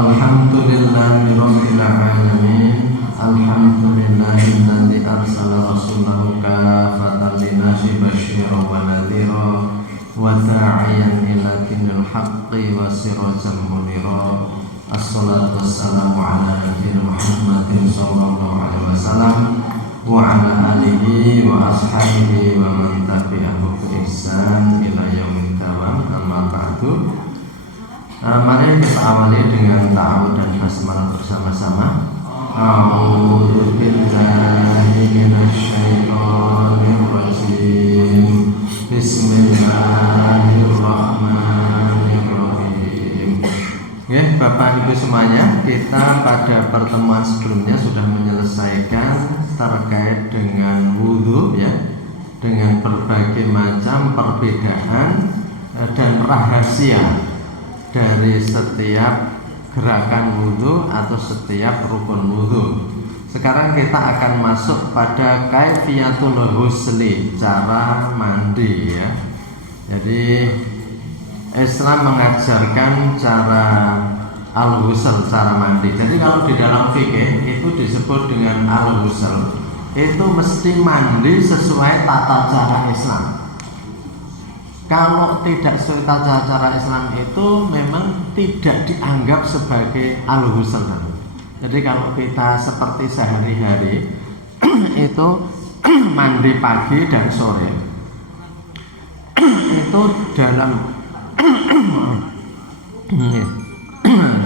Alhamdulillahirabbil alamin. Alhamdulillahilladzi arsala rasulahu kaffatan linnasi basyiran wa nadhira wa da'iyan ila dinil haqqi wa sirajan munira. Assalatu wassalamu ala nabiyyina Muhammadin sallallahu alaihi wasallam wa ala alihi wa ashabihi wa man tabi'ahu bi ihsan ila yaumil qiyamah. Amma ba'du. Mari kita awali dengan ta'awud dan basmalah bersama-sama. A'udzu billahi minasyaitonir rajim. Bismillahirrahmanirrahim. Ya, Bapak Ibu semuanya, kita pada pertemuan sebelumnya sudah menyelesaikan terkait dengan wudhu, ya, dengan berbagai macam perbedaan dan rahasia dari setiap gerakan wudhu atau setiap rukun wudhu. Sekarang kita akan masuk pada kaifiyatul husli, cara mandi, ya. Jadi Islam mengajarkan cara al-ghusl, cara mandi. Jadi kalau di dalam fikih itu disebut dengan al-ghusl, itu mesti mandi sesuai tata cara Islam. Kalau tidak sesuai tata cara Islam itu memang tidak dianggap sebagai al-ghusl. Jadi kalau kita seperti sehari-hari itu mandi pagi dan sore, itu dalam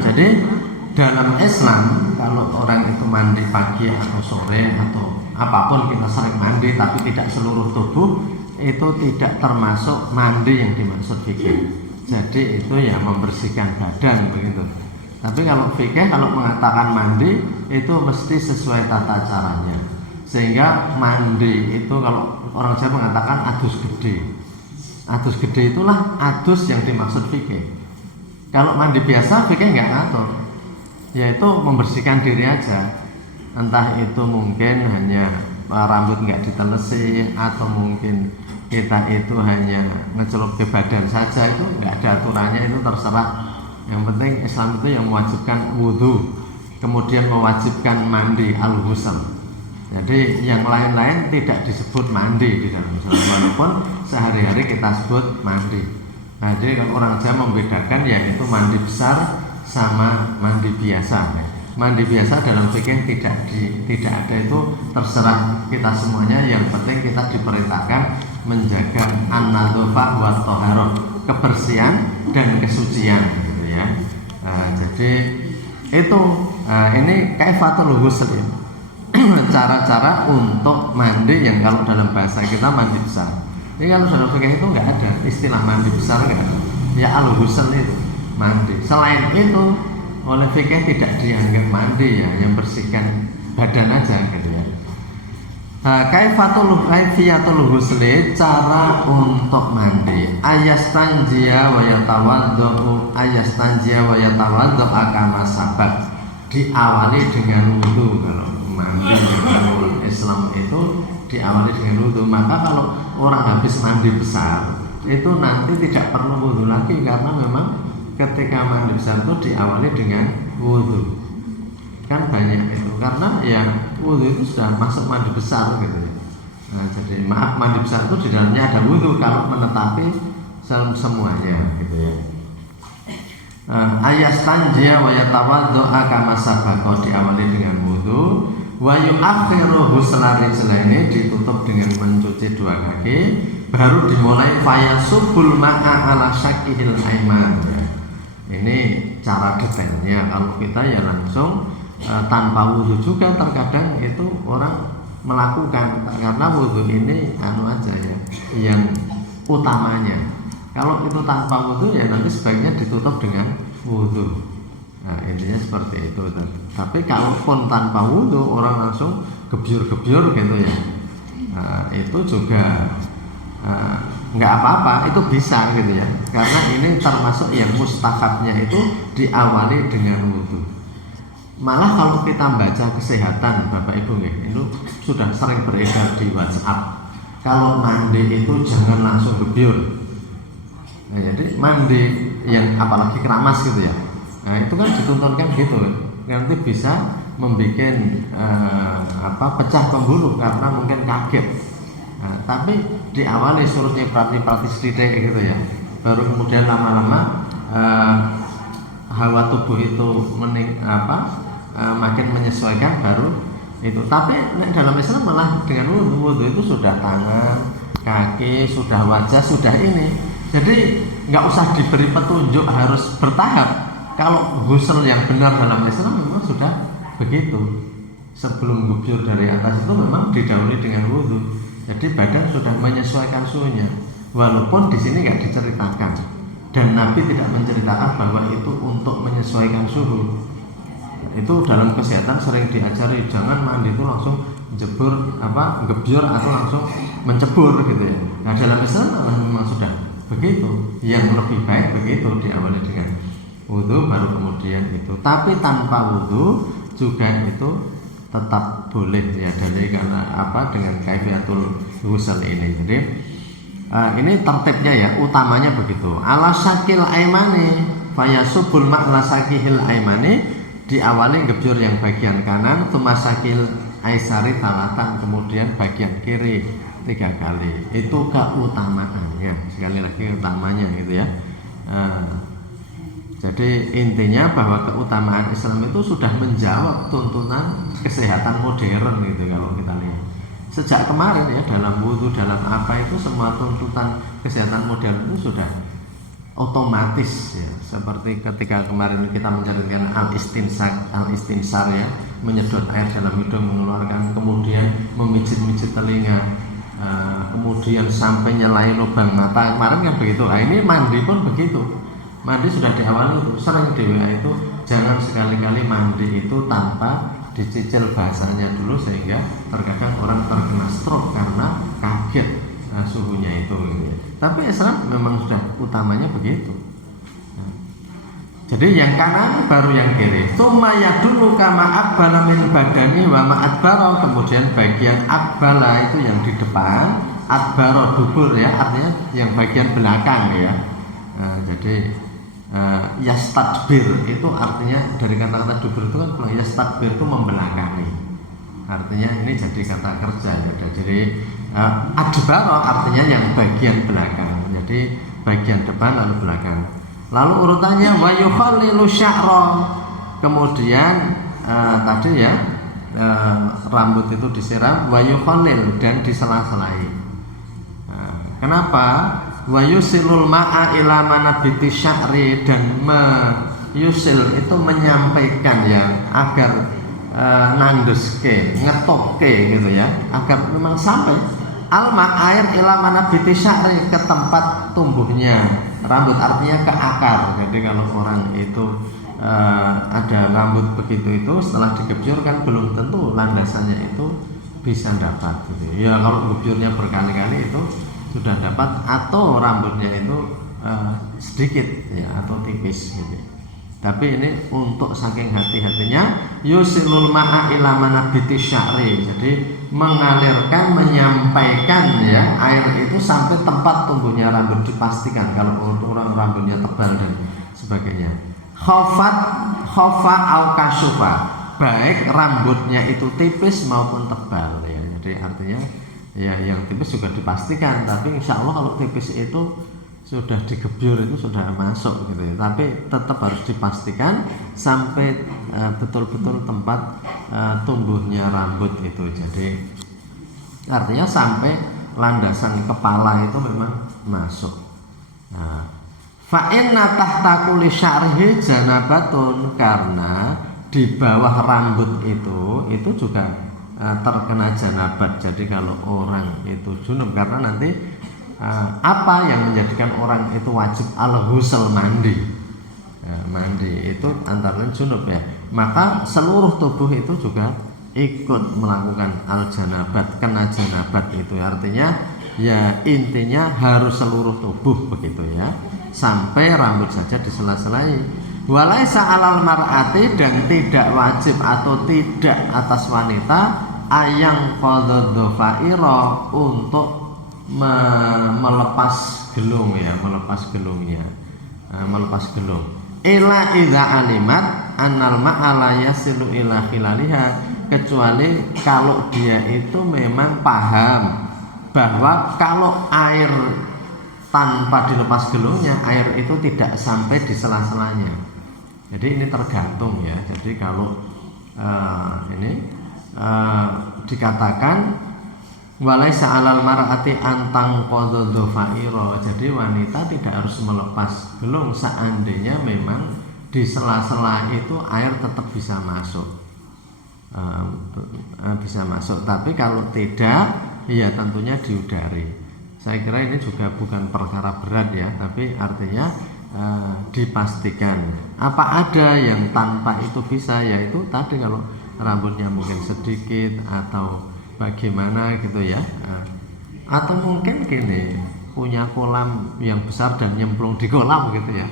jadi dalam Islam kalau orang itu mandi pagi atau sore atau apapun, kita sering mandi tapi tidak seluruh tubuh, itu tidak termasuk mandi yang dimaksud fikih. Jadi itu ya membersihkan badan begitu. Tapi kalau fikih kalau mengatakan mandi itu mesti sesuai tata caranya. Sehingga mandi itu kalau orang Jawa mengatakan adus gede. Adus gede itulah adus yang dimaksud fikih. Kalau mandi biasa fikih nggak ngatur, yaitu membersihkan diri aja. Entah itu mungkin hanya rambut nggak ditelesi, atau mungkin kita itu hanya ngecelup ke badan saja, itu nggak ada aturannya, itu terserah. Yang penting Islam itu yang mewajibkan wudhu, kemudian mewajibkan mandi al-ghusl. Jadi yang lain-lain tidak disebut mandi di dalam Islam, walaupun sehari-hari kita sebut mandi. Nah, jadi kalau orang Jawa membedakan yaitu mandi besar sama mandi biasa. Mandi biasa dalam fikih tidak ada, itu terserah kita semuanya. Yang penting kita diperintahkan menjaga an-nadzafah wa thaharah, kebersihan dan kesucian, gitu ya. Jadi itu ini kaifatul ghusl, cara-cara untuk mandi yang kalau dalam bahasa kita mandi besar. Ini kalau dalam fikih itu nggak ada istilah mandi besar, nggak ada. Ya al-ghusl itu mandi. Selain itu oleh fikih tidak dianggap mandi, ya, yang bersihkan badan aja, gitu ya. Kaifiyatul ghusli, cara untuk mandi. Ayastanjiya wa yatawaddu, ayastanjiya wa yatawaddu kama sabaq. Diawali dengan wudu. Kalau mandi dalam Islam itu diawali dengan wudu. Maka kalau orang habis mandi besar itu nanti tidak perlu wudu lagi, karena memang ketika mandi besar itu diawali dengan wudu. Kan banyak itu, karena ya wudu itu sudah masuk mandi besar, gitu ya. Nah, jadi maaf, mandi besar itu di dalamnya ada wudu kalau menetapi semuanya, gitu ya. Ayastanjiya wa yatawaddu kama sabaqa, diawali dengan wudu. Wa yu'akhiru husla rijlaini, ditutup dengan mencuci dua kaki, baru dimulai fayasubul ma'a ala syaqihil aiman. Ini cara detailnya. Kalau kita ya langsung tanpa wudhu juga terkadang itu orang melakukan, karena wudhu ini aja ya, yang utamanya. Kalau itu tanpa wudhu ya nanti sebaiknya ditutup dengan wudhu. Nah, intinya seperti itu. Tapi kalaupun tanpa wudhu orang langsung gebyur-gebyur, gitu ya, itu juga nggak apa-apa, itu bisa, gitu ya. Karena ini termasuk yang mustahabnya itu diawali dengan wudhu. Malah kalau kita baca kesehatan, Bapak Ibu, itu sudah sering beredar di WhatsApp. Kalau mandi itu jangan langsung gebyur. Nah, jadi mandi yang apalagi keramas, gitu ya, Nah itu kan dituntunkan gitu, nanti bisa membuat pecah pembuluh karena mungkin kaget. Nah, tapi diawali suruh nyiprat-nyiprat sedikit gitu ya, baru kemudian lama-lama hawa tubuh itu makin menyesuaikan baru itu. Tapi dalam Islam malah dengan wudhu itu sudah tangan, kaki, sudah wajah, sudah ini. Jadi nggak usah diberi petunjuk harus bertahap. Kalau ghusl yang benar dalam Islam memang sudah begitu. Sebelum gubyur dari atas itu memang didahului dengan wudhu. Jadi badan sudah menyesuaikan suhunya. Walaupun di sini nggak diceritakan dan Nabi tidak menceritakan bahwa itu untuk menyesuaikan suhu. Itu dalam kesehatan sering diajari jangan mandi itu langsung gebyur atau langsung mencebur gitu ya. Nah dalam Islam memang sudah begitu. Yang lebih baik begitu, diawali dengan wudhu baru kemudian itu. Tapi tanpa wudhu juga itu tetap boleh ya, dari karena dengan kaifiatul ghusl ini. Jadi ini tertibnya ya, utamanya begitu. Ala syakil aimani fayasubul ma'la sakihil aimani, diawali gebyur yang bagian kanan, tumasakil aisari talatan, kemudian bagian kiri 3 kali. Itu keutamaannya, sekali lagi utamanya gitu ya. Jadi intinya bahwa keutamaan Islam itu sudah menjawab tuntunan kesehatan modern gitu kalau kita lihat. Sejak kemarin ya, dalam wudhu, dalam apa itu semua tuntutan kesehatan modern itu sudah otomatis ya. Seperti ketika kemarin kita menjalankan al-istinsar ya, menyedot air dalam hidung mengeluarkan, kemudian memijit-mijit telinga, kemudian sampai nyelai lubang mata kemarin kan begitu. Nah, ini mandi pun begitu. Mandi sudah diawali itu, sering di WA itu jangan sekali-kali mandi itu tanpa dicicil bahasanya dulu, sehingga terkadang orang terkena stroke karena kaget suhunya itu gitu. Tapi Islam memang sudah utamanya begitu. Jadi yang kanan baru yang kiri. Tsumma yadullu kama aqbala min badani wa ma adbara, kemudian bagian aqbala itu yang di depan, adbara dubur ya, artinya yang bagian belakang ya. Jadi yastadbir itu artinya dari kata-kata dubur itu kan yastadbir itu membelakangi. Artinya ini jadi kata kerja ya. Jadi adbara artinya yang bagian belakang. Jadi bagian depan lalu belakang. Lalu urutannya wa yukhallilu sya'ra. Kemudian tadi ya rambut itu disiram, wa yukhallil, dan disela-selai. Kenapa? Wa yusilul ma'a ila manabiti sya'ri, dan yusil itu menyampaikan ya agar nandeske, ngetokke gitu ya, agar memang sampai alma air ila manabiti sya'ri, ke tempat tumbuhnya rambut, artinya ke akar. Jadi kalau orang itu ada rambut begitu itu setelah digebyur kan belum tentu landasannya itu bisa dapat gitu. Ya kalau gebyurnya berkali-kali itu sudah dapat, atau rambutnya itu sedikit ya atau tipis gitu. Tapi ini untuk saking hati-hatinya yusilul ma'a ila manabiti sya'ri, jadi mengalirkan, menyampaikan ya air itu sampai tempat tumbuhnya rambut, dipastikan kalau untuk orang rambutnya tebal dan sebagainya. Khofa au kasufa, baik rambutnya itu tipis maupun tebal ya. Jadi artinya ya yang tipis juga dipastikan, tapi insya Allah kalau tipis itu sudah digebyur itu sudah masuk gitu ya. Tapi tetap harus dipastikan sampai betul-betul tempat tumbuhnya rambut itu. Jadi artinya sampai landasan kepala itu memang masuk. Fa inna tahta kulli sya'rihi janabatun, karena di bawah rambut itu juga terkena janabat. Jadi kalau orang itu junub, karena nanti apa yang menjadikan orang itu wajib al-ghusl, mandi itu antara lain junub ya, maka seluruh tubuh itu juga ikut melakukan al-janabat, kena janabat itu. Artinya ya intinya harus seluruh tubuh begitu ya, sampai rambut saja disela-selai. Walaisa alal mar'ati, dan tidak wajib atau tidak atas wanita ayang qadadhafaira, untuk melepas gelung ya, melepas gelungnya, melepas gelung. ila idza alimat annal ma'ala yasilu ila khilaliha, kecuali kalau dia itu memang paham bahwa kalau air tanpa dilepas gelungnya, air itu tidak sampai di sela-selanya. Jadi ini tergantung ya. Jadi kalau dikatakan walaisa alal mar'ati antang qadadhu fa'ira. Jadi wanita tidak harus melepas gelung seandainya memang di sela-sela itu air tetap bisa masuk. Bisa masuk. Tapi kalau tidak, ya tentunya diudari. Saya kira ini juga bukan perkara berat ya, tapi artinya dipastikan. Apa ada yang tanpa itu bisa, yaitu tadi kalau rambutnya mungkin sedikit atau bagaimana gitu ya, atau mungkin gini, punya kolam yang besar dan nyemplung di kolam gitu ya,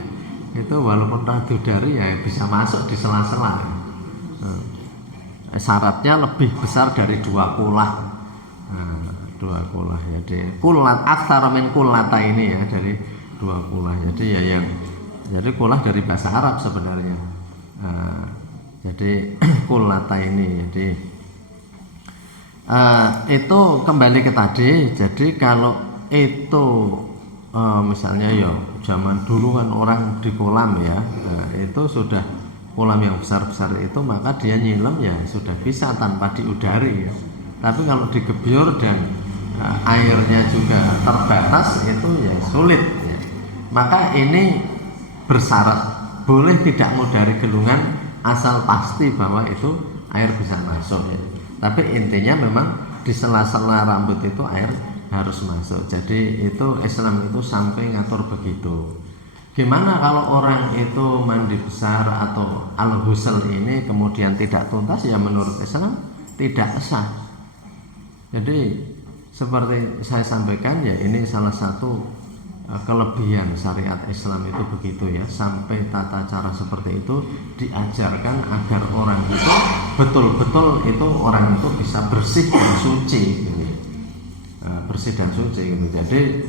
itu walaupun radu dari ya bisa masuk di sela-sela. Syaratnya lebih besar dari 2 kulah. 2 kulah, jadi kulat aksara min kulata ini ya, dari 2 kulah. Jadi ya jadi kulah dari bahasa Arab sebenarnya. Jadi kulata ini, jadi itu kembali ke tadi. Jadi kalau itu misalnya ya zaman dulu kan orang di kolam ya, itu sudah kolam yang besar-besar itu, maka dia nyilam ya sudah bisa tanpa diudari ya. Tapi kalau digebyur dan airnya juga terbatas, itu ya sulit ya. Maka ini bersyarat boleh tidak mudari gelungan asal pasti bahwa itu air bisa masuk ya. Tapi intinya memang di sela-sela rambut itu air harus masuk. Jadi itu Islam itu sampai ngatur begitu. Gimana kalau orang itu mandi besar atau al-ghusl ini kemudian tidak tuntas, ya menurut Islam tidak sah. Jadi seperti saya sampaikan ya, ini salah satu kelebihan syariat Islam itu begitu ya, sampai tata cara seperti itu diajarkan agar orang itu betul-betul itu orang itu bisa bersih dan suci gitu. Bersih dan suci gitu. Jadi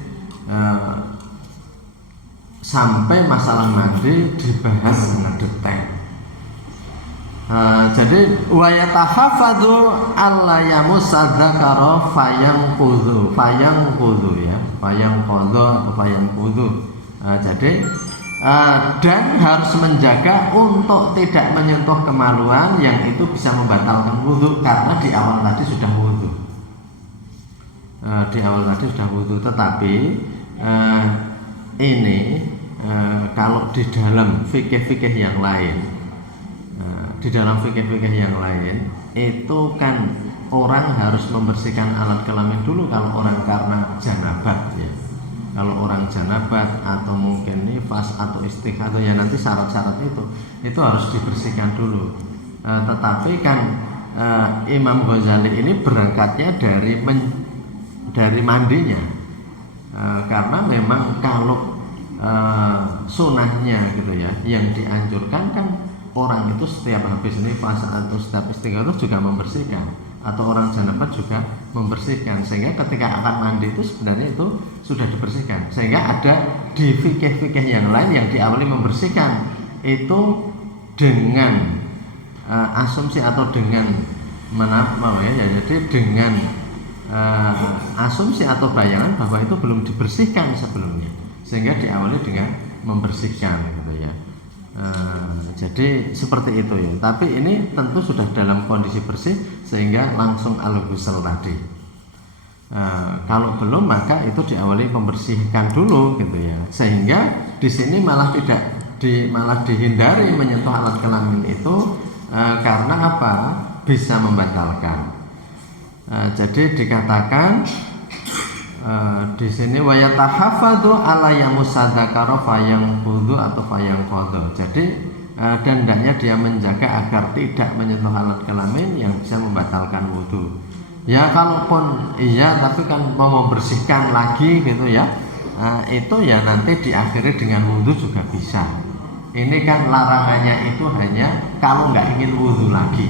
sampai masalah mandi dibahas dengan detail. Jadi wa yatahafadzu alla yamussa dzakara fayangqudhu ya, fayangqudhu atau fayangqudhu. Jadi dan harus menjaga untuk tidak menyentuh kemaluan yang itu bisa membatalkan wudu, karena di awal tadi sudah wudu. Tetapi ini kalau di dalam fikih-fikih yang lain, itu kan orang harus membersihkan alat kelamin dulu kalau orang karena janabat ya. Kalau orang janabat atau mungkin nifas atau istihadah ya, nanti syarat-syarat itu harus dibersihkan dulu. Tetapi kan Imam Ghazali ini berangkatnya dari mandinya, karena memang kalau sunahnya gitu ya, yang dianjurkan kan orang itu setiap habis nifas atau setiap istighfar juga membersihkan, atau orang janabat juga membersihkan, sehingga ketika akan mandi itu sebenarnya itu sudah dibersihkan. Sehingga ada di fikih-fikih yang lain yang diawali membersihkan itu dengan asumsi atau dengan jadi dengan asumsi atau bayangan bahwa itu belum dibersihkan sebelumnya, sehingga diawali dengan membersihkan gitu ya. Jadi seperti itu ya. Tapi ini tentu sudah dalam kondisi bersih sehingga langsung al-ghusl tadi. Kalau belum, maka itu diawali membersihkan dulu gitu ya. Sehingga di sini malah dihindari menyentuh alat kelamin itu karena apa? Bisa membatalkan. Jadi dikatakan di sini wa yatahafadzu ala yamusadakara fayangqudhu atau fayangqadha. Jadi dan hendaknya dia menjaga agar tidak menyentuh alat kelamin yang bisa membatalkan wudu. Ya kalaupun iya, tapi kan mau membersihkan lagi gitu ya, itu ya nanti diakhiri dengan wudu juga bisa. Ini kan larangannya itu hanya kalau nggak ingin wudu lagi.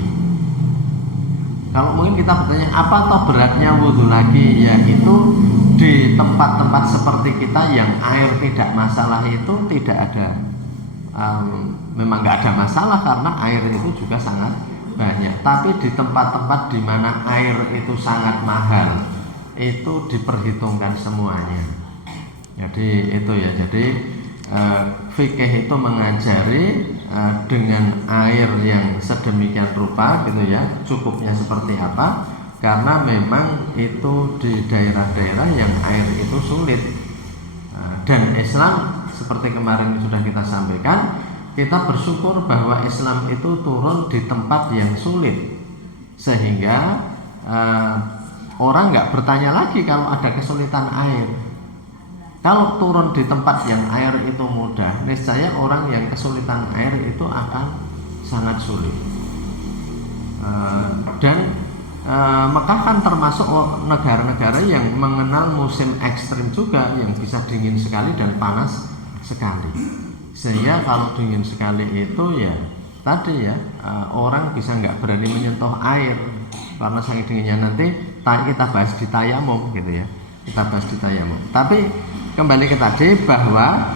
Kalau mungkin kita bertanya apa toh beratnya wudu lagi, ya itu di tempat-tempat seperti kita yang air tidak masalah itu tidak ada memang nggak ada masalah karena air itu juga sangat banyak. Tapi di tempat-tempat di mana air itu sangat mahal, itu diperhitungkan semuanya. Jadi itu ya. Jadi fikih itu mengajari dengan air yang sedemikian rupa gitu ya, cukupnya seperti apa, karena memang itu di daerah-daerah yang air itu sulit. Dan Islam seperti kemarin sudah kita sampaikan, kita bersyukur bahwa Islam itu turun di tempat yang sulit, sehingga orang nggak bertanya lagi kalau ada kesulitan air. Kalau turun di tempat yang air itu mudah, niscaya orang yang kesulitan air itu akan sangat sulit. Dan Mekah kan termasuk negara-negara yang mengenal musim ekstrim juga, yang bisa dingin sekali dan panas sekali. Sehingga kalau dingin sekali itu ya tadi ya, orang bisa nggak berani menyentuh air karena saking dinginnya. Nanti kita bahas di tayamum gitu ya, kita bahas di tayamum. Tapi kembali ke tadi bahwa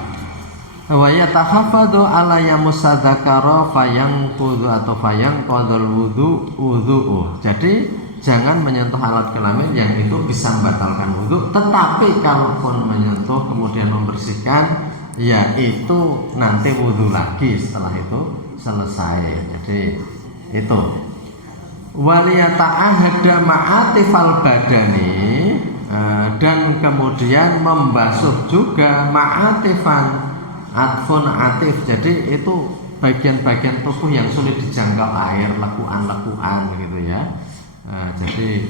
wa yatahafadu ala yamusadzakara fayanqudhu atau fayanqadul wudhu. Jadi jangan menyentuh alat kelamin yang itu bisa membatalkan wudhu. Tetapi kalaupun menyentuh kemudian membersihkan, ya itu nanti wudhu lagi setelah itu selesai. Jadi itu waliyata'ahada ma'atifal badani, dan kemudian membasuh juga ma'atifan, atfun atif. Jadi itu bagian-bagian tubuh yang sulit dijangkau air, lekuan-lekuan gitu ya. Jadi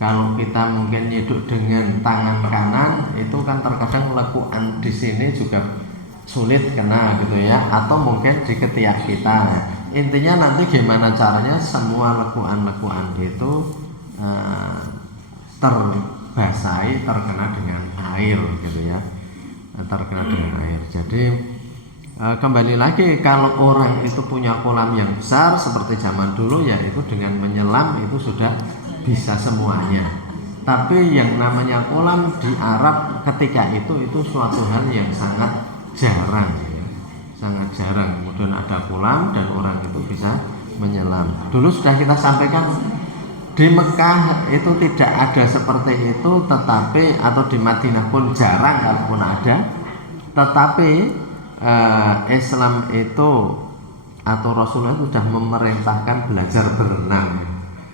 kalau kita mungkin nyiduk dengan tangan kanan itu kan terkadang lekuan di sini juga sulit kena gitu ya, atau mungkin di ketiak kita. Intinya nanti gimana caranya semua lekuan-lekuan itu terbasahi, terkena dengan air gitu ya, terkena dengan air. Jadi kembali lagi, kalau orang itu punya kolam yang besar seperti zaman dulu ya itu dengan menyelam itu sudah bisa semuanya. Tapi yang namanya kolam di Arab ketika itu suatu hal yang sangat jarang ya. Sangat jarang kemudian ada kolam dan orang itu bisa menyelam. Dulu sudah kita sampaikan di Mekah itu tidak ada seperti itu, tetapi atau di Madinah pun jarang kalaupun ada. Tetapi Islam itu atau Rasulullah sudah memerintahkan belajar berenang,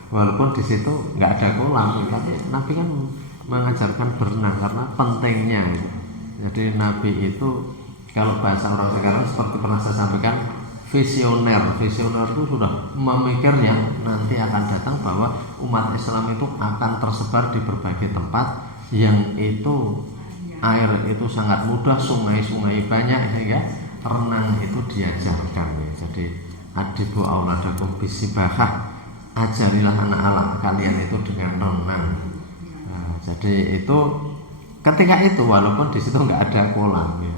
walaupun di situ nggak ada kolam, tapi Nabi kan mengajarkan berenang karena pentingnya itu. Jadi Nabi itu kalau bahasa orang sekarang seperti pernah saya sampaikan, visioner itu sudah memikirnya nanti akan datang bahwa umat Islam itu akan tersebar di berbagai tempat yang itu air itu sangat mudah, sungai-sungai banyak, sehingga renang itu diajarkan ya. Jadi adibu auladakum bisibahah, ajarilah anak-anak kalian itu dengan renang. Jadi itu ketika itu walaupun di situ nggak ada kolam ya,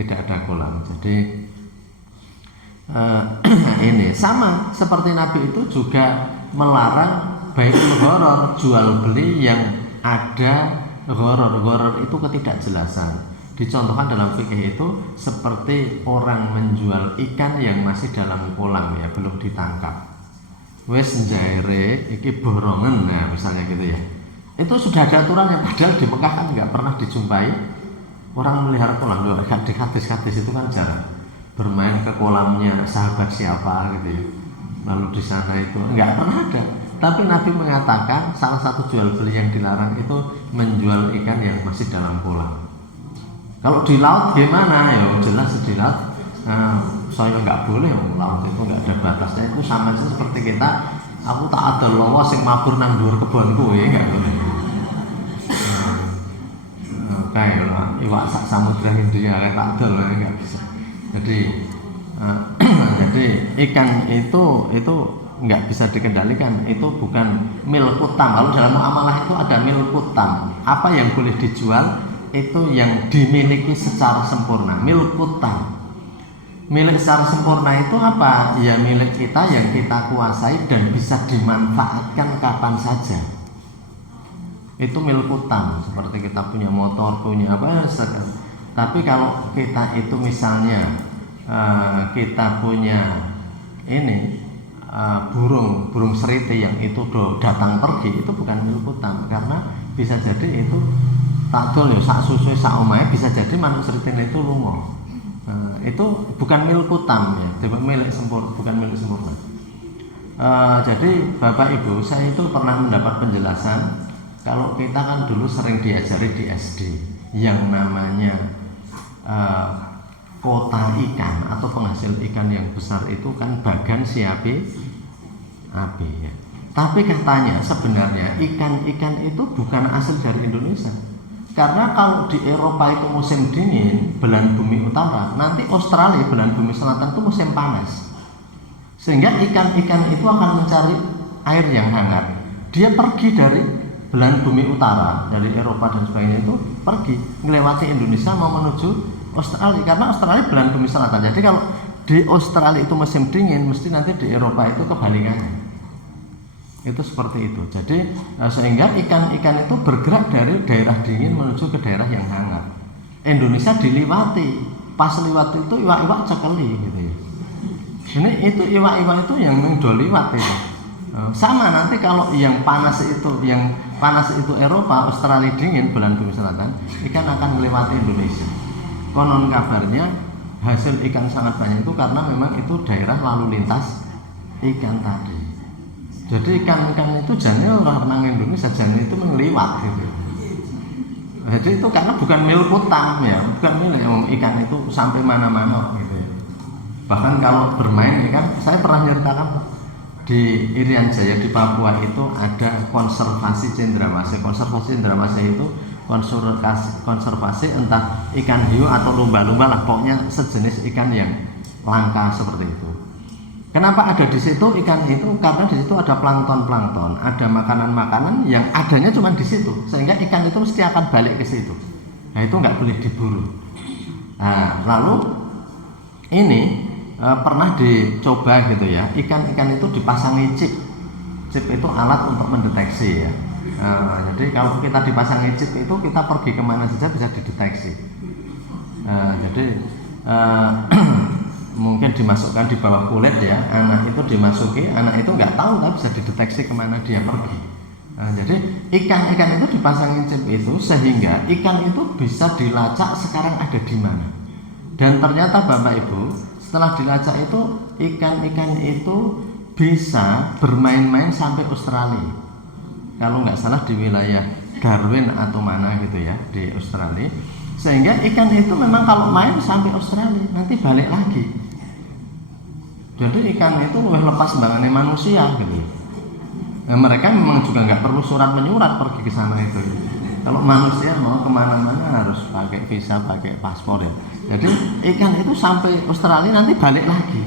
tidak ada kolam. Jadi ini sama seperti Nabi itu juga melarang baikul gharar, jual beli yang ada gharar itu ketidakjelasan. Dicontohkan dalam fikih itu seperti orang menjual ikan yang masih dalam kolam ya, belum ditangkap. Wes njaire iki borongan, nah misalnya gitu ya. Itu sudah ada aturannya, padahal di Mekah kan nggak pernah dijumpai orang melihara kolam. Loh, di hadis-hadis itu kan jarang bermain ke kolamnya sahabat siapa gitu ya. Lalu di sana itu nggak pernah ada. Tapi Nabi mengatakan salah satu jual beli yang dilarang itu menjual ikan yang masih dalam kolam. Kalau di laut gimana? Ya jelas di laut saya nggak boleh, laut itu nggak ada batasnya. Itu sama saja seperti kita, aku tak ada lawas yang mabur nang dhuwur kebonku ya nggak boleh. Kayak iwak sak samudra Hindia kayak tak ada lah, nggak bisa. Jadi jadi ikan itu nggak bisa dikendalikan, itu bukan milkutam. Kalau dalam muamalah itu ada milkutam, apa yang boleh dijual itu yang dimiliki secara sempurna. Milkutam, milik secara sempurna itu apa? Ya milik kita yang kita kuasai dan bisa dimanfaatkan kapan saja. Itu milkutam, seperti kita punya motor, punya apa. Tapi kalau kita itu misalnya kita punya ini burung seriti yang itu datang pergi, itu bukan milkutam, karena bisa jadi itu takdol ya sak susu sak omahe, bisa jadi manuk seritine itu lunga. Itu bukan milkutam ya, milik sempurna, bukan milik sempurna. Jadi Bapak Ibu, saya itu pernah mendapat penjelasan kalau kita kan dulu sering diajari di SD yang namanya kota ikan atau penghasil ikan yang besar itu kan bagan si api ya. Tapi katanya sebenarnya ikan-ikan itu bukan asal dari Indonesia. Karena kalau di Eropa itu musim dingin, belahan bumi utara, nanti Australia belahan bumi selatan itu musim panas. Sehingga ikan-ikan itu akan mencari air yang hangat. Dia pergi dari belahan bumi utara, dari Eropa dan sebagainya itu pergi melewati Indonesia mau menuju Australia, karena Australia belahan bumi selatan. Jadi kalau di Australia itu musim dingin, mesti nanti di Eropa itu kebalikannya. Itu seperti itu. Jadi sehingga ikan-ikan itu bergerak dari daerah dingin menuju ke daerah yang hangat. Indonesia diliwati, pas liwat itu iwak-iwak cekeli gitu ya. Ini itu iwak-iwak itu yang mendoliwat itu. Sama nanti kalau yang panas itu Eropa, Australia dingin, belahan bumi selatan, ikan akan melewati Indonesia. Konon kabarnya hasil ikan sangat banyak itu karena memang itu daerah lalu lintas ikan tadi. Jadi ikan-ikan itu jangan orang renang Indonesia, jangan itu meliwat gitu. Jadi itu karena bukan milik utang ya, bukan milik ikan itu sampai mana-mana gitu. Bahkan kalau bermain ya kan, saya pernah nyeritakan di Irian Jaya di Papua itu ada konservasi cendrawasih. Konservasi cendrawasih itu konservasi entah ikan hiu atau lumba-lumba lah, pokoknya sejenis ikan yang langka seperti itu. Kenapa ada di situ ikan itu? Karena di situ ada plankton, ada makanan-makanan yang adanya cuma di situ, sehingga ikan itu mesti akan balik ke situ. Nah itu nggak boleh diburu. Nah, lalu ini pernah dicoba gitu ya, ikan-ikan itu dipasangi chip itu alat untuk mendeteksi ya. Jadi kalau kita dipasangi chip itu kita pergi kemana saja bisa dideteksi. Jadi mungkin dimasukkan di bawah kulit ya, anak itu dimasuki, anak itu nggak tahu tapi bisa dideteksi kemana dia pergi. Jadi ikan-ikan itu dipasangin chip itu sehingga ikan itu bisa dilacak sekarang ada di mana. Dan ternyata Bapak Ibu, setelah dilacak itu ikan-ikan itu bisa bermain-main sampai Australia. Kalau nggak salah di wilayah Darwin atau mana gitu ya di Australia. Sehingga ikan itu memang kalau main sampai Australia nanti balik lagi. Jadi ikan itu lebih lepas bangannya manusia gitu. Nah, mereka memang juga nggak perlu surat menyurat pergi ke sana itu. Kalau manusia mau kemana-mana harus pakai visa, pakai paspor ya. Jadi ikan itu sampai Australia nanti balik lagi.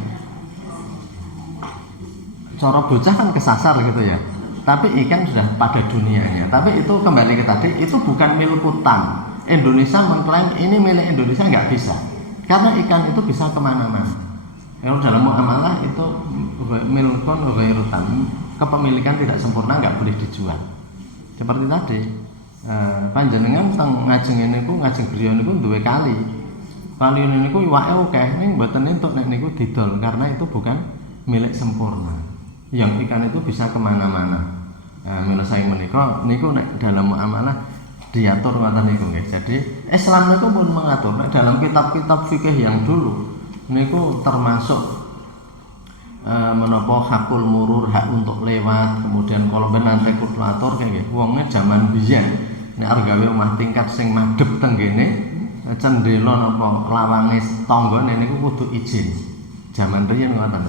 Coro bocah kan kesasar gitu ya. Tapi ikan sudah pada dunianya. Tapi itu kembali ke tadi, itu bukan milik utang. Indonesia mengklaim ini milik Indonesia, nggak bisa. Karena ikan itu bisa kemana-mana. Kalau dalam muamalah itu milkun ghairutan, kepemilikan tidak sempurna, nggak boleh dijual. Seperti tadi, panjenengan teng ngajeng niku ngajeng griya niku duwe kali. Kali niku iwake akeh, ning mboten entuk nek niku didol karena itu bukan milik sempurna. Yang ikan itu bisa kemana-mana. Menurut saya menika niku nek dalam muamalah diatur ngoten niku nggih. Jadi Islam niku pun mengatur nek dalam kitab-kitab fikih yang dulu niku termasuk menapa hakul murur, hak untuk lewat, kemudian kalau benante kutlator kayak nggih wonge jaman biyen nek arep gawe omah tingkat sing madhep teng kene cendela napa lawange tanggane niku kudu izin. Jaman riyen ngoten.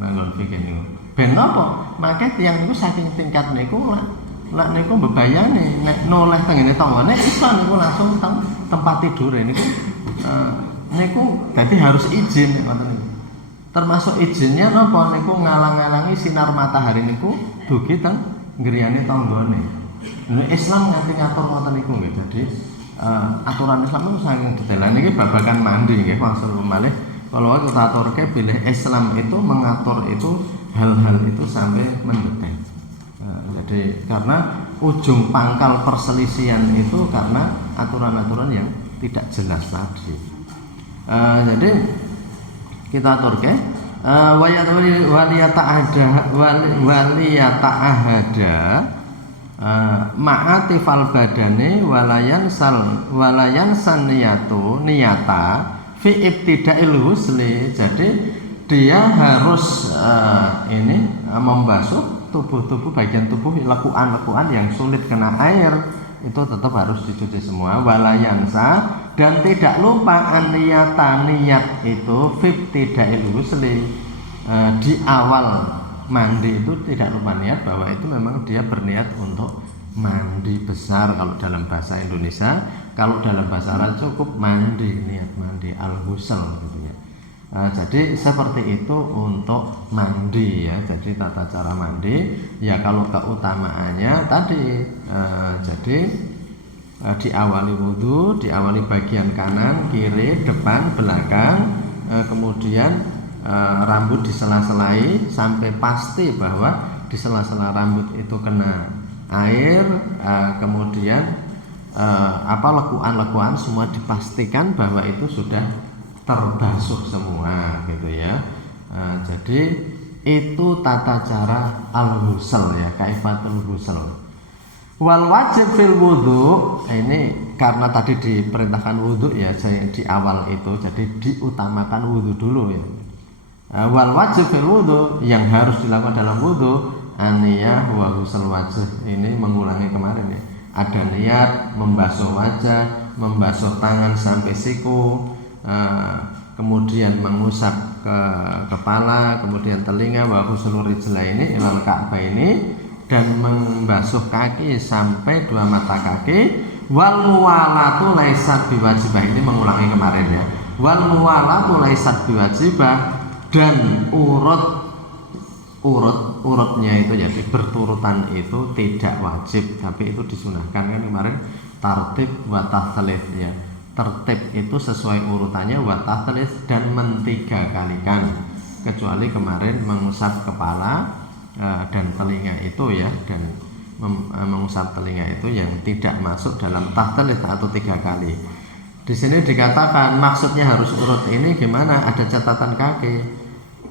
Manggon fikih niku. Ben napa? Mangke tiyang niku saking tingkat niku lak niku bebayane nek noleh teng ngene tanggane iso niku langsung teng tempat tidure niku niku dadi harus izin ngoten niku. Termasuk izinnya napa niku ngalang-alangi sinar matahari niku dugi teng griyane tanggane. Islam nganti ngatur ngoten niku nggih. Jadi aturan Islam itu saking detail. Niki babagan mandi nggih maksud malih kalau kita aturke bilih Islam itu mengatur itu hal-hal itu sampai mendetail. Jadi karena ujung pangkal perselisihan itu karena aturan-aturan yang tidak jelas tadi. Jadi Kita aturke waliyata'ahada ma'atifal badane walayan saniyatu niyata fi ibtida'il husli. Jadi dia harus membasuh tubuh bagian tubuh lekuan yang sulit kena air itu tetap harus dicuci semua. Walayansa, dan tidak lupa niyat itu fi ibtida'il husli, di awal mandi itu tidak lupa niat bahwa itu memang dia berniat untuk mandi besar kalau dalam bahasa Indonesia. Kalau dalam bahasa Arab cukup mandi, niat mandi al-ghusl gitu ya. Jadi seperti itu untuk mandi ya. Jadi tata cara mandi ya, kalau keutamaannya tadi jadi diawali wudhu, diawali bagian kanan, kiri, depan, belakang, kemudian rambut disela-selai sampai pasti bahwa di sela-sela rambut itu kena air, kemudian lekuan-lekuan semua dipastikan bahwa itu sudah terbasuh semua gitu ya. Jadi itu tata cara al-ghusl ya, kaifatul ghusl. Wal wajib fil wudhu, ini karena tadi diperintahkan wudhu ya, di awal itu jadi diutamakan wudhu dulu ya. Wal wajib fil wudhu, yang harus dilakukan dalam wudhu aniyah wa ghusl wajh, ini mengulangi kemarin ya. Ada niat membasuh wajah, membasuh tangan sampai siku, kemudian mengusap ke kepala, kemudian telinga, wa ghusl rijlaini ilal ka'baini, dan membasuh kaki sampai dua mata kaki. Wal muwalatu laisat biwajibah, ini mengulangi kemarin ya. Wal muwalatu laisat biwajibah, dan urutnya itu jadi berturutan itu tidak wajib, tapi itu disunahkan kan kemarin. Tartib wa tahthalith ya, tertib itu sesuai urutannya, wa tahthalith dan mentiga kalikan, kecuali kemarin mengusap kepala dan telinga itu ya, dan mengusap telinga itu yang tidak masuk dalam tahthalith atau 3 kali. Di sini dikatakan maksudnya harus urut, ini gimana? Ada catatan kaki.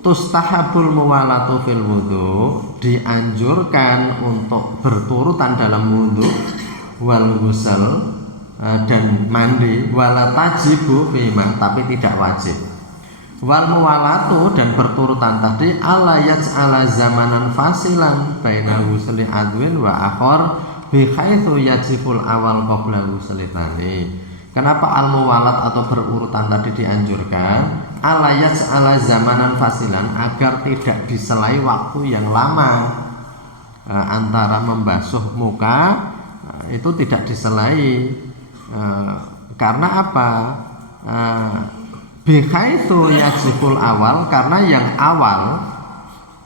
Tustahabul muwalatu fil wudhu, dianjurkan untuk berturutan dalam wudhu, wal ghusl dan mandi, wala tajibu fima, tapi tidak wajib. Wal muwalatu, dan berturutan tadi, ala yaj'ala zamanan fasilan baina ghusli adwin wa akhar bi haitsu yajibul awal qabla ghusli tsani. Kenapa al-muwalat atau berurutan tadi dianjurkan? Alayat ala zamanan fasilan, agar tidak diselai waktu yang lama antara membasuh muka, itu tidak diselai. Karena apa? Bihaitsu yajibul awal, karena yang awal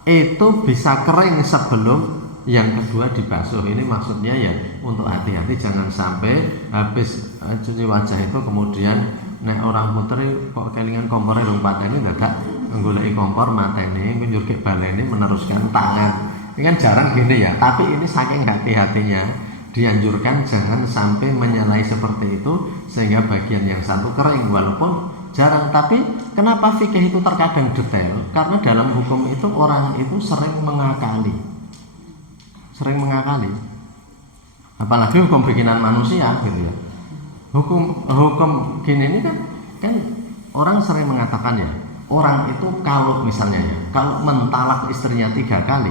itu bisa kering sebelum yang kedua dibasuh. Ini maksudnya ya untuk hati-hati, jangan sampai habis cuci wajah itu kemudian nek orang putri kok kelingan kompornya rung pateni dadak nggoleki kompor mateni njurke baleni meneruskan tangan. Ini kan jarang gini ya, tapi ini saking hati-hatinya dianjurkan jangan sampai menyalahi seperti itu sehingga bagian yang satu kering, walaupun jarang. Tapi kenapa fikih itu terkadang detail? Karena dalam hukum itu orang itu sering mengakali, apalagi hukum bikinan manusia gitu ya. Hukum gini ini kan orang sering mengatakan ya, orang itu kalau misalnya ya, kalau mentalak istrinya 3 kali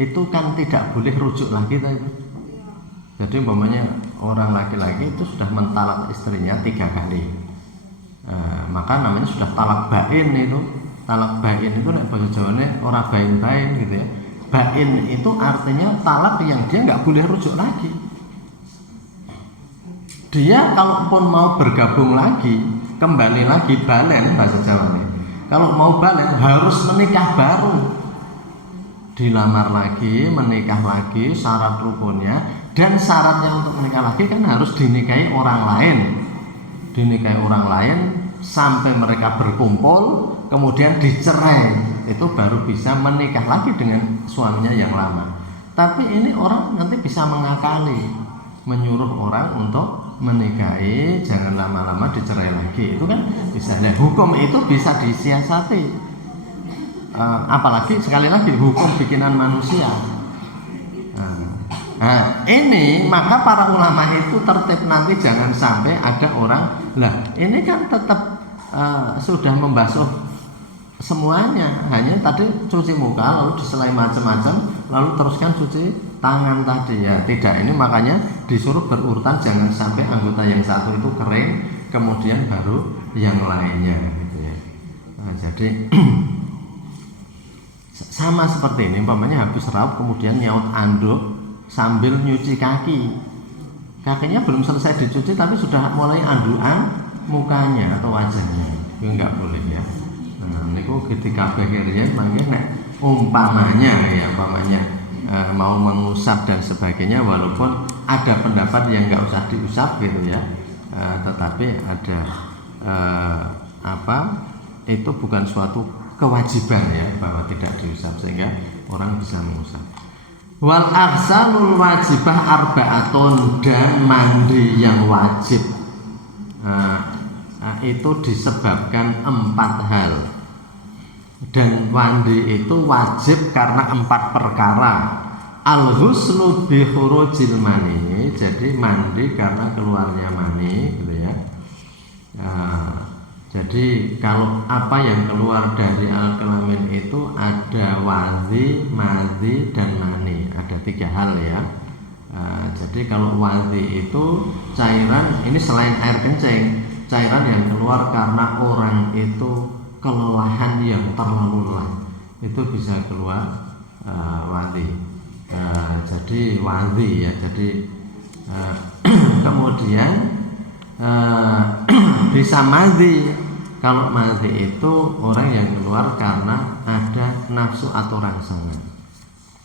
itu kan tidak boleh rujuk lagi itu. Jadi umpamanya orang laki-laki itu sudah mentalak istrinya 3 kali, maka namanya sudah talak bain itu. Talak bain itu nek bahasa Jawane ora bain-bain gitu ya. Bain itu artinya talak yang dia nggak boleh rujuk lagi. Dia kalaupun mau bergabung lagi, kembali lagi, balen bahasa Jawa nih. Kalau mau balen harus menikah baru, dilamar lagi, menikah lagi, syarat rukunnya. Dan syaratnya untuk menikah lagi kan harus dinikahi orang lain sampai mereka berkumpul, kemudian dicerai. Itu baru bisa menikah lagi dengan suaminya yang lama. Tapi ini orang nanti bisa mengakali, menyuruh orang untuk menikahi jangan lama-lama dicerai lagi. Itu kan bisa. Nah, hukum itu bisa disiasati. Apalagi sekali lagi hukum bikinan manusia. Nah, ini maka para ulama itu tertib nanti jangan sampai ada orang lah ini kan tetap sudah membasuh semuanya, hanya tadi cuci muka lalu diselai macam-macam lalu teruskan cuci tangan tadi ya. Tidak, ini makanya disuruh berurutan, jangan sampai anggota yang satu itu kering kemudian baru yang lainnya gitu ya. Nah, jadi sama seperti ini, umpamanya habis raup kemudian nyaut anduk sambil nyuci kaki, kakinya belum selesai dicuci tapi sudah mulai andukan mukanya atau wajahnya, itu nggak boleh ya. Nah, niku ketika akhirnya makanya umpamanya mau mengusap dan sebagainya, walaupun ada pendapat yang nggak usah diusap gitu ya, tetapi ada itu bukan suatu kewajiban ya bahwa tidak diusap sehingga orang bisa mengusap. Wal aghsalul wajibah arba'atun, dan mandi yang wajib itu disebabkan 4 hal. Dan mandi itu wajib karena 4 perkara. Al-ghuslu bi khurujil mani, jadi mandi karena keluarnya mani gitu ya. Jadi kalau apa yang keluar dari alat kelamin itu ada wadhi, madhi, dan mani. Ada 3 hal ya. Jadi kalau wadhi itu cairan, ini selain air kencing, cairan yang keluar karena orang itu kelelahan yang terlalu lelah, itu bisa keluar wadhi. Jadi wadhi ya. Jadi kemudian bisa madhi. Kalau madhi itu orang yang keluar karena ada nafsu atau rangsangan.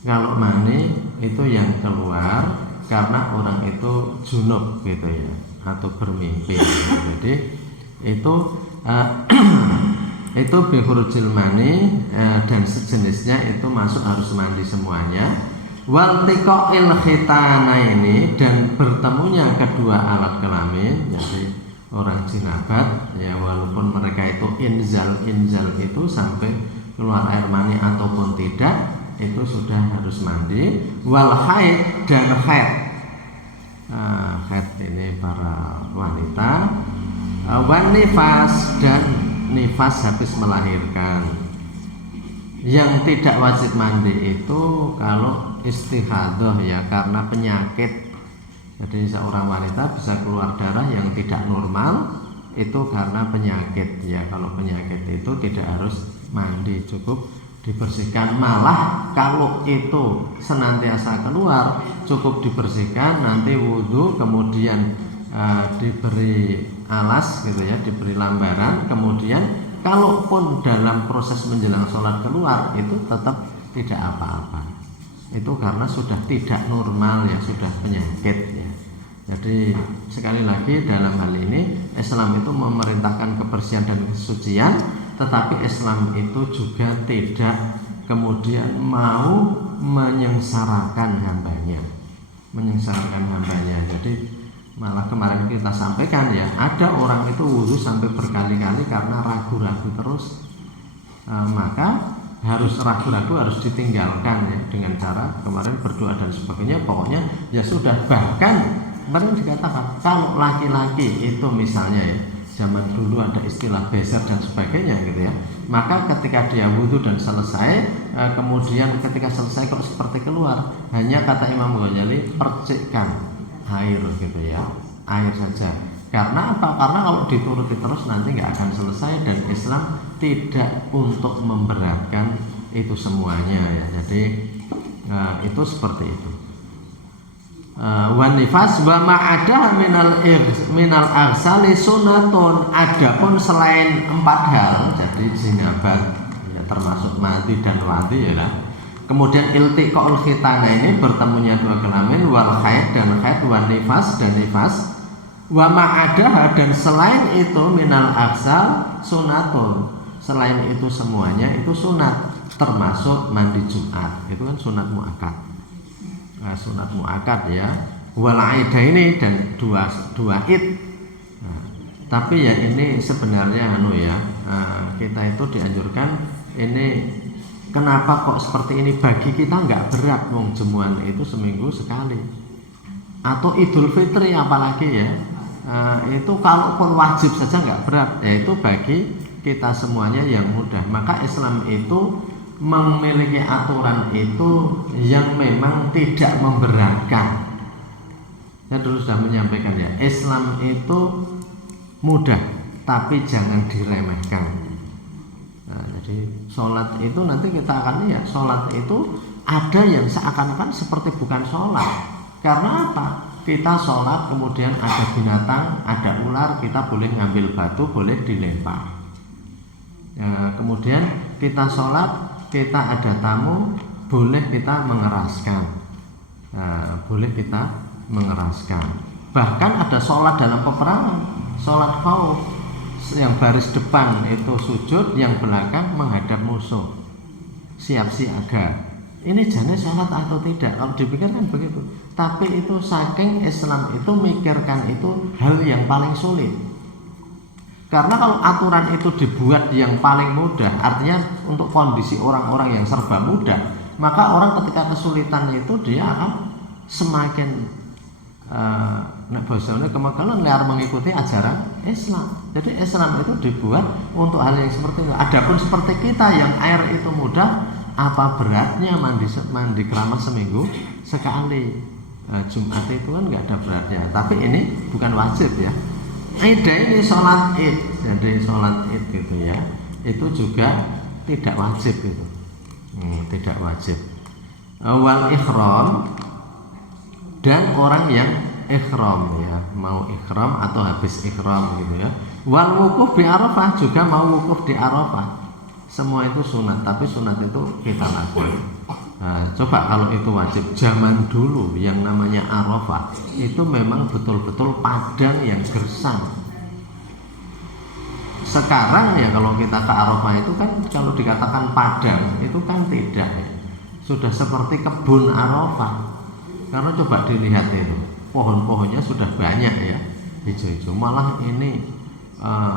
Kalau mani itu yang keluar karena orang itu junub gitu ya, atau bermimpi. Jadi itu itu bihurujil mani dan sejenisnya itu masuk harus mandi semuanya. Waltiqa'il khitanaini, dan bertemunya kedua alat kelamin, jadi orang jinabat ya, walaupun mereka itu inzal itu sampai keluar air mani ataupun tidak, itu sudah harus mandi. Wal haid, dan haid, haid ini para wanita. Wan nifas, dan nifas habis melahirkan. Yang tidak wajib mandi itu kalau istihadah ya, karena penyakit. Jadi seorang wanita bisa keluar darah yang tidak normal itu karena penyakit ya. Kalau penyakit itu tidak harus mandi, cukup dibersihkan. Malah kalau itu senantiasa keluar cukup dibersihkan, nanti wudhu kemudian diberi alas gitu ya, diberi lambaran, kemudian kalaupun dalam proses menjelang sholat keluar itu tetap tidak apa-apa. Itu karena sudah tidak normal ya, sudah penyakit ya. Jadi sekali lagi dalam hal ini Islam itu memerintahkan kebersihan dan kesucian, tetapi Islam itu juga tidak kemudian mau menyengsarakan hambanya. Jadi malah kemarin kita sampaikan ya, ada orang itu wudhu sampai berkali-kali karena ragu-ragu terus, maka harus ragu-ragu harus ditinggalkan ya, dengan cara kemarin berdoa dan sebagainya. Pokoknya ya sudah. Bahkan kemarin dikatakan kalau laki-laki itu misalnya ya, zaman dulu ada istilah beser dan sebagainya gitu ya, maka ketika dia wudhu dan selesai, kemudian ketika selesai kok seperti keluar, hanya kata Imam Ghazali percikkan air gitu ya, air saja. Karena apa? Karena kalau dituruti terus nanti nggak akan selesai, dan Islam tidak untuk memberatkan itu semuanya ya. Jadi itu seperti itu. Wan nifas wa ma'ada minal aghsali sunatun. Adapun selain 4 hal, jadi jinabat ya, termasuk mati dan wadhi ya lah. Kemudian iltiqa'ul khitana, ini bertemunya 2 kelamin, wal haid dan haid, wan nifas dan nifas. Wa ma'adaha, dan selain itu minal aghsal sunatun. Selain itu semuanya itu sunat, termasuk mandi Jumat. Itu kan sunat muakkad. Sunat muakkad ya. wal aidaini dan dua id. Nah, tapi ya ini sebenarnya kita itu dianjurkan ini. Kenapa kok seperti ini? Bagi kita nggak berat, wong jemuan itu seminggu sekali. Atau Idul Fitri apalagi ya, itu kalaupun wajib saja nggak berat. Yaitu bagi kita semuanya yang mudah. Maka Islam itu memiliki aturan itu yang memang tidak memberatkan. Saya dulu sudah menyampaikan ya, Islam itu mudah, tapi jangan diremehkan. Nah, jadi sholat itu nanti kita akan lihat, sholat itu ada yang seakan-akan seperti bukan sholat. Karena apa? Kita sholat kemudian ada binatang, ada ular, kita boleh ngambil batu, boleh dilempar. Kemudian kita sholat, kita ada tamu, boleh kita mengeraskan. Boleh kita mengeraskan. Bahkan ada sholat dalam peperangan, sholat khauf. Yang baris depan itu sujud, yang belakang menghadap musuh, siap siaga. Ini jenis sholat atau tidak? Kalau dipikirkan begitu. Tapi itu saking Islam itu mikirkan itu hal yang paling sulit. Karena kalau aturan itu dibuat yang paling mudah, artinya untuk kondisi orang-orang yang serba mudah, maka orang ketika kesulitan itu dia akan semakin nek bosone kemakalan liar mengikuti ajaran Islam. Jadi Islam itu dibuat untuk hal yang seperti itu. Adapun seperti kita yang air itu mudah, apa beratnya mandi keramas seminggu sekali? Jumat itu kan nggak ada beratnya. Tapi ini bukan wajib ya. Ida ini sholat id, jadi sholat id gitu ya. Itu juga tidak wajib gitu. Tidak wajib. Wal ikhram, dan orang yang ikhram ya, mau ikhram atau habis ikhram gitu ya. Wal wukuf di Arafah, juga mau wukuf di Arafah. Semua itu sunat, tapi sunat itu kita lakukan. Coba kalau itu wajib, zaman dulu yang namanya Arafah itu memang betul-betul padang yang gersang. Sekarang ya kalau kita ke Arafah itu kan kalau dikatakan padang itu kan tidak ya. Sudah seperti kebun Arafah. Karena coba dilihat itu, pohon-pohonnya sudah banyak ya, hijau-hijau. Malah ini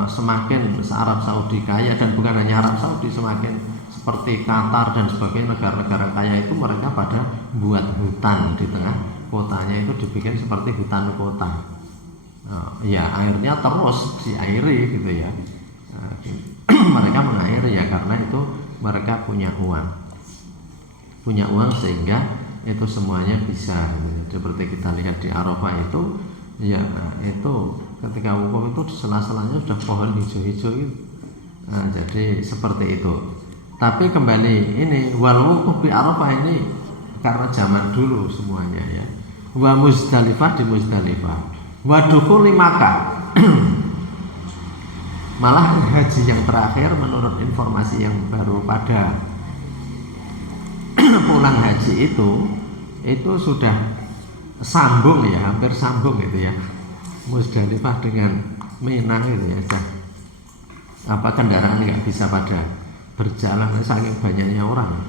semakin Arab Saudi kaya, dan bukan hanya Arab Saudi, semakin seperti Qatar dan sebagainya negara-negara kaya itu mereka pada buat hutan di tengah kotanya, itu dibikin seperti hutan kota. Ya airnya terus diairi gitu ya. Mereka mengairi ya karena itu mereka punya uang sehingga itu semuanya bisa. Seperti kita lihat di Arafah itu ya, itu ketika wukuf itu sela-selanya sudah pohon hijau-hijau itu. Jadi seperti itu. Tapi kembali ini wal wukuf di Arafah ini karena zaman dulu semuanya ya. Wa Muzdalifah di Muzdalifah. Wa dukhuli Makkah. Malah haji yang terakhir menurut informasi yang baru pada pulang haji itu sudah sambung ya, hampir sambung gitu ya, Muzdalifah dengan Mina gitu ya. Apa kendaraan nggak bisa pada berjalan saking banyaknya orang.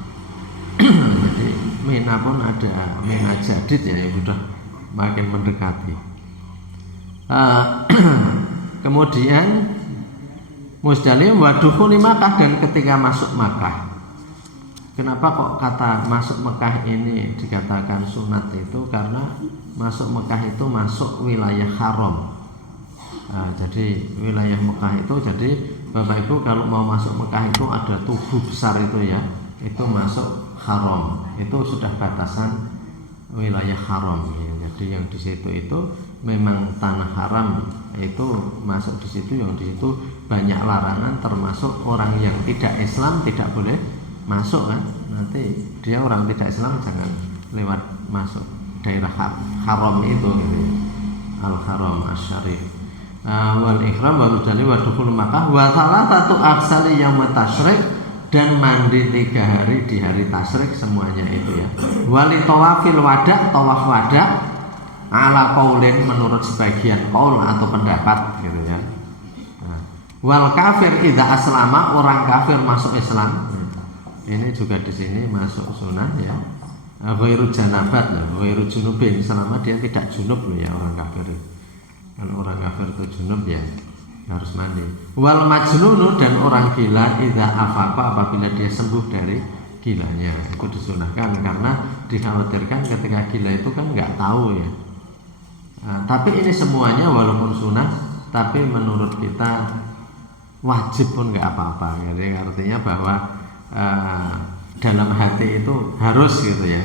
Jadi Mina pun ada Mina Jadid ya, yang sudah makin mendekati. Kemudian Muzdalifah wa dukhuli Makkah, dan ketika masuk Makkah. Kenapa kok kata masuk Mekah ini dikatakan sunat itu? Karena masuk Mekah itu masuk wilayah haram. Jadi wilayah Mekah itu, jadi Bapak Ibu kalau mau masuk Mekah itu ada tugu besar itu ya, itu masuk haram. Itu sudah batasan wilayah haram ya. Jadi yang di situ itu memang tanah haram, itu masuk di situ, yang di situ banyak larangan, termasuk orang yang tidak Islam tidak boleh masuk kan. Nanti dia orang tidak Islam jangan lewat masuk daerah haram itu gitu. Al-Haram Asy-Syarif. Wal ihram wa rujali wa dukhul Makkah wa salatatu aksali yaum tasyrik, dan mandi 3 hari di hari tasyrik semuanya itu ya. Wali tawafil wada, tawaf wada ala qaulin, menurut sebagian qaul atau pendapat gitu ya. Wal kafir idza aslama, orang kafir masuk Islam. Ini juga di sini masuk sunnah ya. ghairu janabat lah, ghairu junubin, selama dia tidak junub loh ya orang kafir. Kalau orang kafir itu junub ya harus mandi. Wal majnunu, dan orang gila idza afaqa, apabila dia sembuh dari gilanya, itu disunahkan karena dikhawatirkan ketika gila itu kan nggak tahu ya. Tapi ini semuanya walaupun sunnah, tapi menurut kita wajib pun nggak apa-apa. Jadi artinya bahwa dalam hati itu harus gitu ya.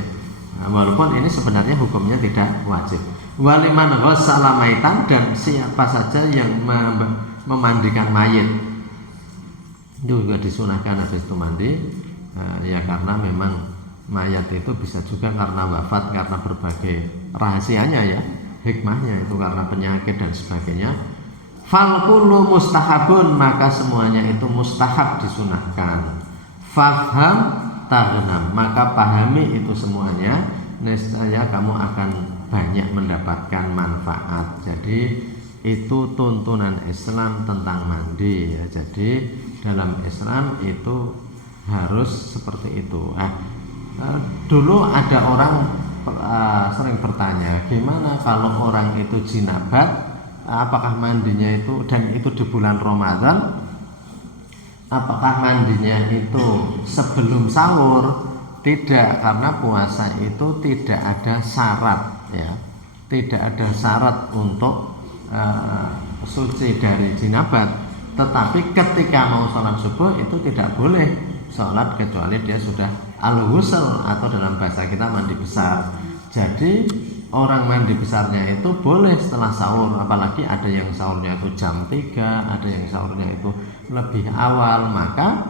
Walaupun ini sebenarnya hukumnya tidak wajib. Waliman ghassala maitan, dan siapa saja yang memandikan mayit itu juga disunahkan habis itu mandi. Ya karena memang mayat itu bisa juga karena wafat karena berbagai rahasianya ya, hikmahnya itu karena penyakit dan sebagainya. Fal kullu mustahabun, maka semuanya itu mustahab disunahkan. Fafham taghnam, maka pahami itu semuanya, niscaya kamu akan banyak mendapatkan manfaat. Jadi itu tuntunan Islam tentang mandi ya. Jadi dalam Islam itu harus seperti itu. Dulu ada orang sering bertanya, gimana kalau orang itu jinabat, apakah mandinya itu, dan itu di bulan Ramadan, apakah mandinya itu sebelum sahur? Tidak, karena puasa itu tidak ada syarat ya, tidak ada syarat untuk suci dari jinabat. Tetapi ketika mau sholat subuh itu tidak boleh sholat kecuali dia sudah al-ghusl, atau dalam bahasa kita mandi besar. Jadi orang mandi besarnya itu boleh setelah sahur, apalagi ada yang sahurnya itu jam 3, ada yang sahurnya itu lebih awal, maka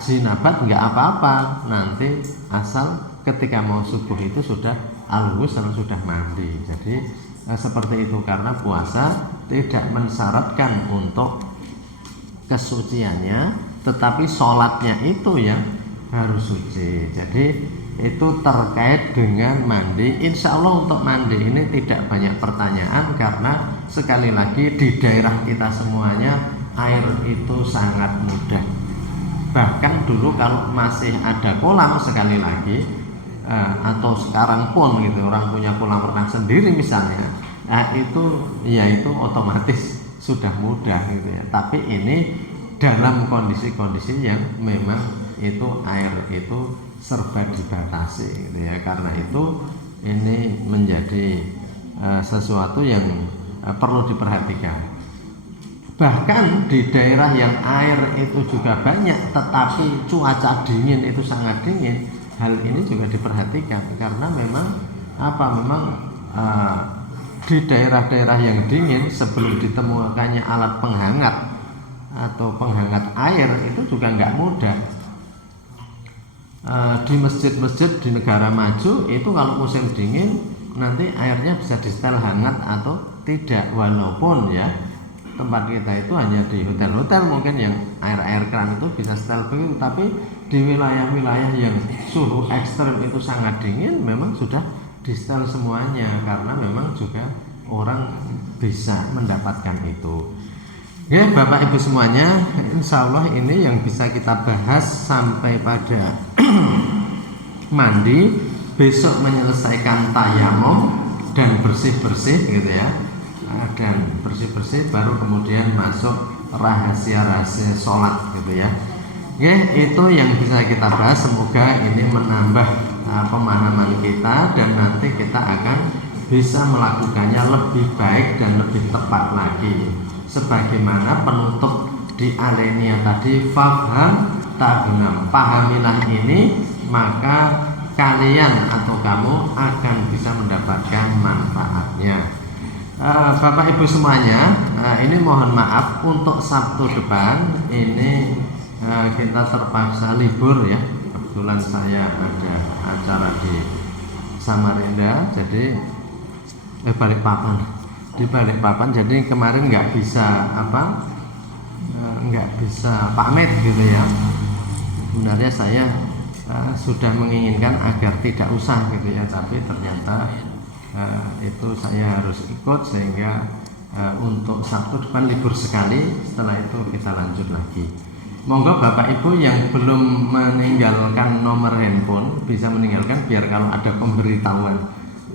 jinabat nggak apa-apa nanti, asal ketika mau subuh itu sudah al-ghusl, sudah mandi. Jadi seperti itu, karena puasa tidak mensyaratkan untuk kesuciannya, tetapi sholatnya itu yang harus suci. Jadi itu terkait dengan mandi. Insya Allah untuk mandi ini tidak banyak pertanyaan, karena sekali lagi di daerah kita semuanya air itu sangat mudah. Bahkan dulu kalau masih ada kolam, sekali lagi atau sekarang pun gitu, orang punya kolam renang sendiri misalnya, itu ya itu otomatis sudah mudah gitu ya. Tapi ini dalam kondisi-kondisi yang memang itu air itu serba dibatasi gitu ya. Karena itu ini menjadi sesuatu yang perlu diperhatikan. Bahkan di daerah yang air itu juga banyak tetapi cuaca dingin itu sangat dingin, hal ini juga diperhatikan, karena memang di daerah-daerah yang dingin sebelum ditemukannya alat penghangat atau penghangat air itu juga nggak mudah. Di masjid-masjid di negara maju itu kalau musim dingin nanti airnya bisa disetel hangat atau tidak, walaupun ya tempat kita itu hanya di hotel-hotel mungkin yang air keran itu bisa setel begitu, tapi di wilayah-wilayah yang suhu ekstrem itu sangat dingin memang sudah disetel semuanya, karena memang juga orang bisa mendapatkan itu. Ya Bapak Ibu semuanya, insya Allah ini yang bisa kita bahas sampai pada mandi. Besok menyelesaikan tayamum dan bersih-bersih gitu ya, dan bersih-bersih baru kemudian masuk rahasia-rahasia sholat gitu ya. Oke, itu yang bisa kita bahas. Semoga ini menambah pemahaman kita, dan nanti kita akan bisa melakukannya lebih baik dan lebih tepat lagi. Sebagaimana penutup di alenia tadi, fafham taghnam, pahamilah ini maka kalian atau kamu akan bisa mendapatkan manfaatnya. Bapak Ibu semuanya, ini mohon maaf untuk Sabtu depan ini kita terpaksa libur ya. Kebetulan saya ada acara di Samarinda, jadi di Balikpapan, jadi kemarin nggak bisa pamit gitu ya. Sebenarnya saya sudah menginginkan agar tidak usah gitu ya, tapi ternyata itu saya harus ikut, sehingga untuk Sabtu depan libur sekali, setelah itu kita lanjut lagi. Monggo Bapak Ibu yang belum meninggalkan nomor handphone bisa meninggalkan, biar kalau ada pemberitahuan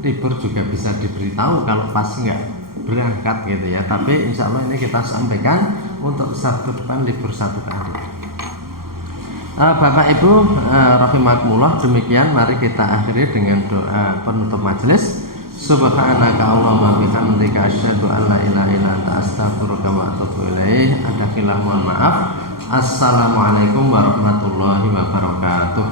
libur juga bisa diberitahu kalau pas nggak berangkat gitu ya. Tapi insya Allah ini kita sampaikan untuk Sabtu depan libur 1 hari. Bapak Ibu rahimakumullah, demikian mari kita akhiri dengan doa penutup majelis. Subhanaka Allahumma bihamdika asyhadu an la ilaha illa anta astaghfiruka wa atubu ilaik. Ada khilaf, mohon maaf. Assalamualaikum warahmatullahi wabarakatuh.